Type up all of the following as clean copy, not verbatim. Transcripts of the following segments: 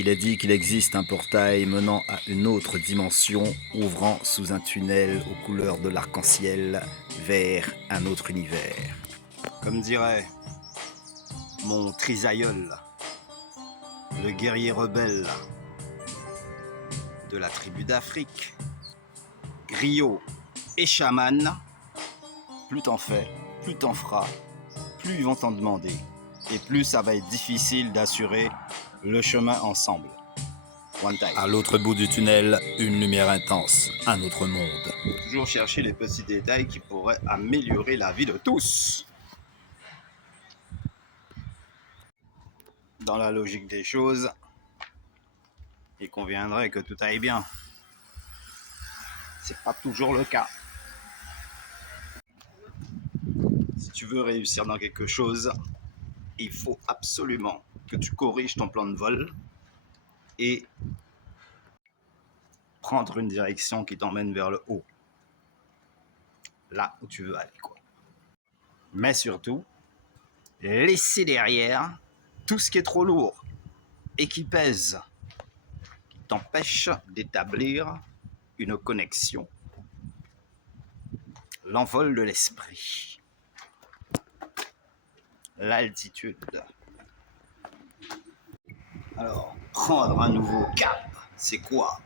Il est dit qu'il existe un portail menant à une autre dimension, ouvrant sous un tunnel aux couleurs de l'arc-en-ciel vers un autre univers. Comme dirait mon trisaïeul, le guerrier rebelle de la tribu d'Afrique, griot et chaman, plus t'en fais, plus t'en feras, plus ils vont t'en demander, et plus ça va être difficile d'assurer le chemin ensemble. One time. À l'autre bout du tunnel, une lumière intense, un autre monde. Toujours chercher les petits détails qui pourraient améliorer la vie de tous. Dans la logique des choses, il conviendrait que tout aille bien. C'est pas toujours le cas. Si tu veux réussir dans quelque chose, il faut absolument que tu corriges ton plan de vol et prendre une direction qui t'emmène vers le haut. Là où tu veux aller, quoi. Mais surtout, laisser derrière tout ce qui est trop lourd et qui pèse, qui t'empêche d'établir une connexion. L'envol de l'esprit. L'altitude. Alors, prendre un nouveau cap, c'est quoi?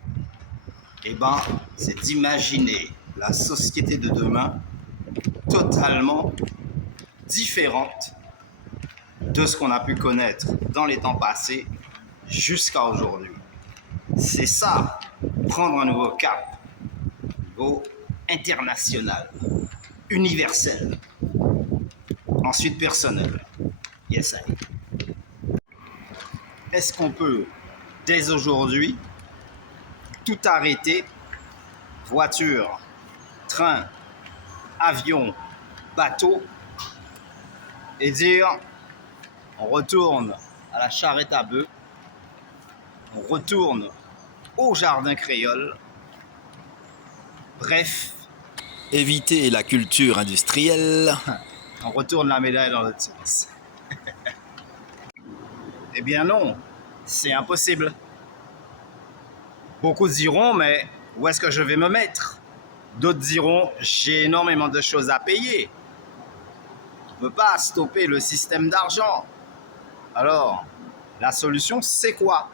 Eh ben, c'est d'imaginer la société de demain totalement différente de ce qu'on a pu connaître dans les temps passés jusqu'à aujourd'hui. C'est ça, prendre un nouveau cap, niveau international, universel, ensuite personnel. Yes, I. Est-ce qu'on peut, dès aujourd'hui, tout arrêter, voiture, train, avion, bateau, et dire on retourne à la charrette à bœufs, on retourne au jardin créole, bref, Éviter la culture industrielle. on retourne la médaille dans l'autre sens. Eh bien non, c'est impossible. Beaucoup diront, mais où est-ce que je vais me mettre? D'autres diront, j'ai énormément de choses à payer. On ne peut pas stopper le système d'argent. Alors, la solution, c'est quoi?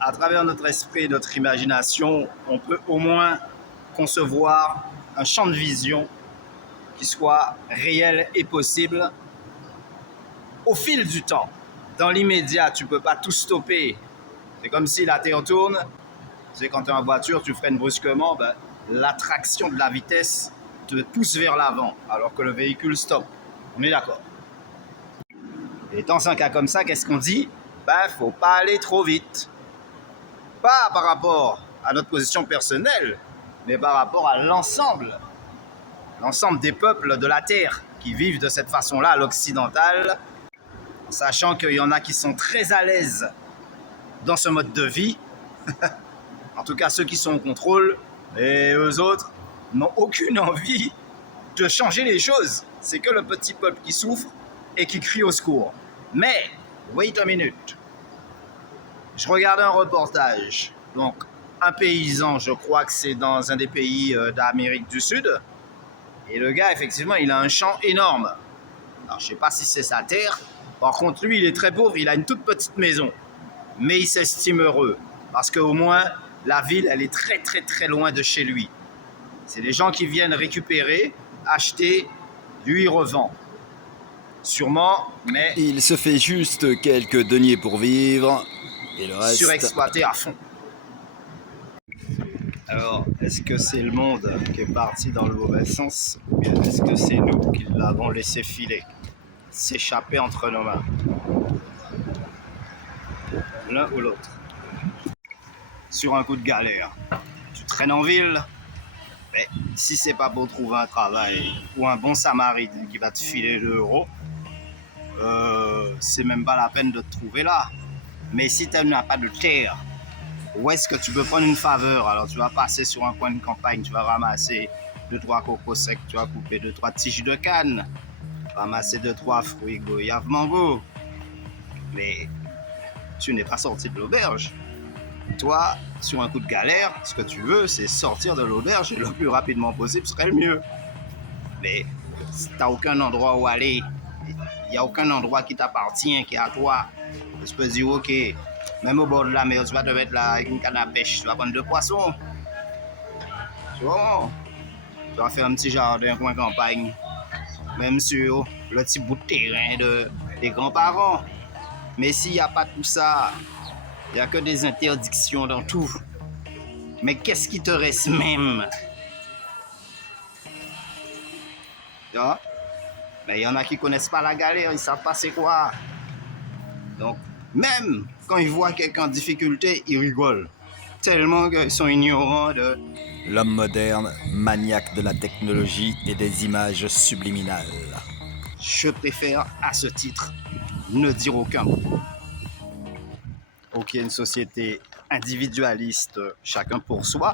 À travers notre esprit et notre imagination, on peut au moins concevoir un champ de vision qui soit réel et possible au fil du temps. Dans l'immédiat, tu ne peux pas tout stopper. C'est comme si la Terre tourne. Tu sais, quand tu es en voiture, tu freines brusquement, ben, l'attraction de la vitesse te pousse vers l'avant, alors que le véhicule stoppe. On est d'accord. Et dans un cas comme ça, qu'est-ce qu'on dit? Ben, faut pas aller trop vite. Pas par rapport à notre position personnelle, mais par rapport à l'ensemble des peuples de la Terre qui vivent de cette façon-là à l'occidental, sachant qu'il y en a qui sont très à l'aise dans ce mode de vie, en tout cas ceux qui sont au contrôle, et eux autres n'ont aucune envie de changer les choses. C'est que le petit peuple qui souffre et qui crie au secours. Mais, wait a minute. Je regardais un reportage, donc un paysan, je crois que c'est dans un des pays d'Amérique du Sud, et le gars, effectivement, il a un champ énorme. Alors, je ne sais pas si c'est sa terre. Par contre, lui, il est très pauvre, il a une toute petite maison. Mais il s'estime heureux, parce qu'au moins, la ville, elle est très, très, très loin de chez lui. C'est des gens qui viennent récupérer, acheter, lui, il revend. Sûrement, mais Il se fait juste quelques deniers pour vivre, et le reste... surexploité à fond. Alors, est-ce que c'est le monde qui est parti dans le mauvais sens, ou bien est-ce que c'est nous qui l'avons laissé filer, s'échapper entre nos mains? L'un ou l'autre. Sur un coup de galère, tu traînes en ville, mais si c'est pas pour trouver un travail ou un bon samaritain qui va te filer 2 euros, c'est même pas la peine de te trouver là. Mais si tu n'as pas de terre, où est-ce que tu peux prendre une faveur? Alors tu vas passer sur un coin de campagne, tu vas ramasser 2-3 cocos secs, tu vas couper 2-3 tiges de canne, ramasser 2-3 fruits, goyave, mango. Mais tu n'es pas sorti de l'auberge. Toi, sur un coup de galère, ce que tu veux, c'est sortir de l'auberge et le plus rapidement possible serait le mieux. Mais si t'as aucun endroit où aller, il n'y a aucun endroit qui t'appartient, qui est à toi, tu peux dire, ok, même au bord de la mer, tu vas te mettre là avec une canne à pêche, tu vas prendre 2 poissons. Tu vois, tu vas faire un petit jardin, coin campagne, même sur le petit bout de terrain des grands-parents. Mais s'il n'y a pas tout ça, il n'y a que des interdictions dans tout. Mais qu'est-ce qui te reste même? Tu vois? Mais il y en a qui connaissent pas la galère, ils savent pas c'est quoi. Donc, même quand ils voient quelqu'un en difficulté, ils rigolent. Tellement qu'ils sont ignorants de... L'homme moderne, maniaque de la technologie et des images subliminales. Je préfère, à ce titre, ne dire aucun mot. Ok, une société individualiste, chacun pour soi,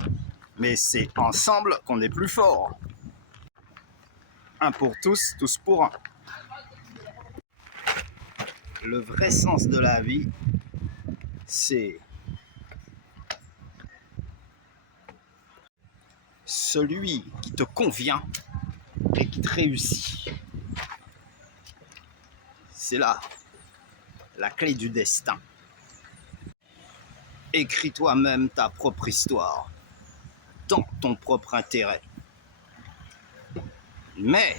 mais c'est ensemble qu'on est plus fort. Un pour tous, tous pour un. Le vrai sens de la vie, c'est celui qui te convient et qui te réussit. C'est là la clé du destin. Écris toi-même ta propre histoire, dans ton propre intérêt. Mais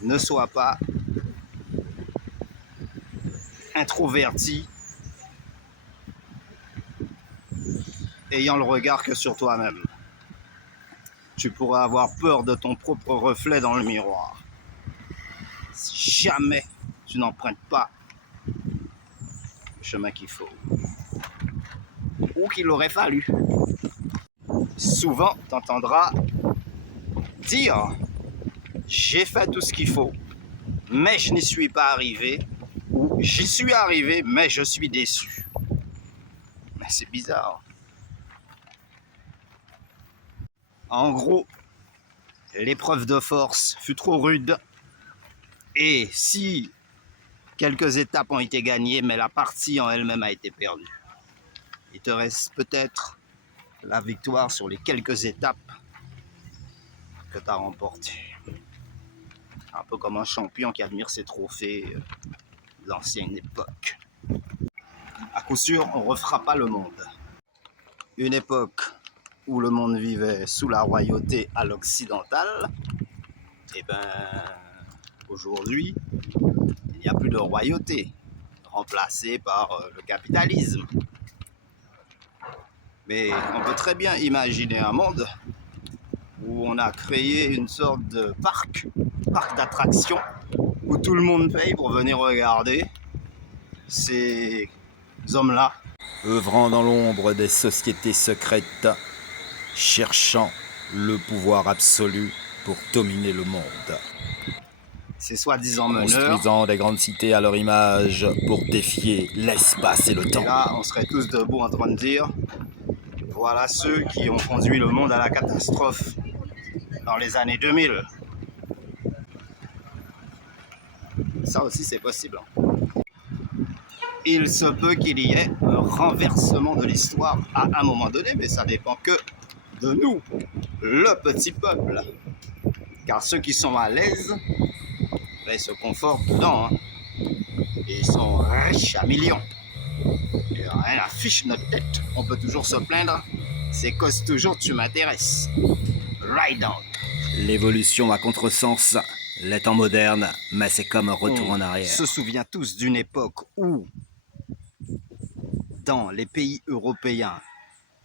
ne sois pas introverti, ayant le regard que sur toi-même. Tu pourrais avoir peur de ton propre reflet dans le miroir. Si jamais tu n'empruntes pas le chemin qu'il faut, ou qu'il aurait fallu. Souvent, tu entendras dire « j'ai fait tout ce qu'il faut, mais je n'y suis pas arrivé » ou « j'y suis arrivé, mais je suis déçu ». Mais c'est bizarre. En gros, l'épreuve de force fut trop rude et si quelques étapes ont été gagnées, mais la partie en elle-même a été perdue. Il te reste peut-être la victoire sur les quelques étapes que tu as remportées. Un peu comme un champion qui admire ses trophées de l'ancienne époque. À coup sûr, on ne refera pas le monde. Une époque où le monde vivait sous la royauté à l'occidental, et ben aujourd'hui, il n'y a plus de royauté, remplacée par le capitalisme. Mais on peut très bien imaginer un monde où on a créé une sorte de parc d'attractions, où tout le monde paye pour venir regarder ces hommes-là. Œuvrant dans l'ombre des sociétés secrètes, cherchant le pouvoir absolu pour dominer le monde. Ces soi-disant meneurs. Construisant des grandes cités à leur image pour défier l'espace et le temps. Et là, on serait tous debout en train de dire voilà ceux qui ont conduit le monde à la catastrophe dans les années 2000. Ça aussi, c'est possible. Il se peut qu'il y ait un renversement de l'histoire à un moment donné, mais ça dépend que de nous, le petit peuple. Car ceux qui sont à l'aise, ben, se confortent dedans. Hein. Et ils sont riches à millions. Et rien affiche notre tête. On peut toujours se plaindre. C'est cause toujours tu m'intéresses. Right on. L'évolution à contresens, les temps modernes, mais c'est comme un retour en arrière. On se souvient tous d'une époque où, dans les pays européens,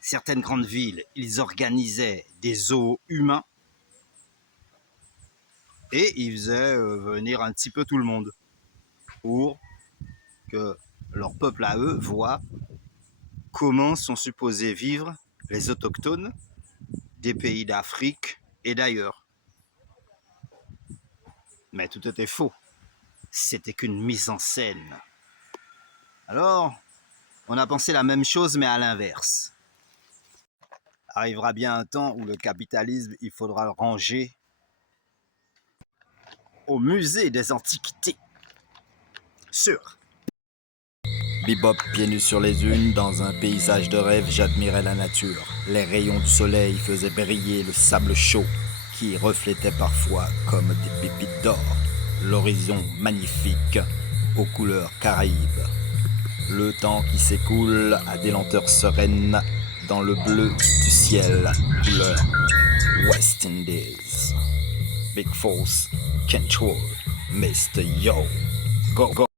certaines grandes villes, ils organisaient des zoos humains et ils faisaient venir un petit peu tout le monde pour que leur peuple à eux voit comment sont supposés vivre les autochtones des pays d'Afrique et d'ailleurs. Mais tout était faux. C'était qu'une mise en scène. Alors, on a pensé la même chose, mais à l'inverse. Arrivera bien un temps où le capitalisme, il faudra le ranger au musée des antiquités. Sûr. Bebop, pieds nus sur les dunes, dans un paysage de rêve, j'admirais la nature. Les rayons du soleil faisaient briller le sable chaud, qui reflétait parfois comme des pépites d'or. L'horizon magnifique, aux couleurs caraïbes. Le temps qui s'écoule à des lenteurs sereines, dans le bleu du ciel, couleur West Indies. Big Force, Control, Mr. Yo. Go, go.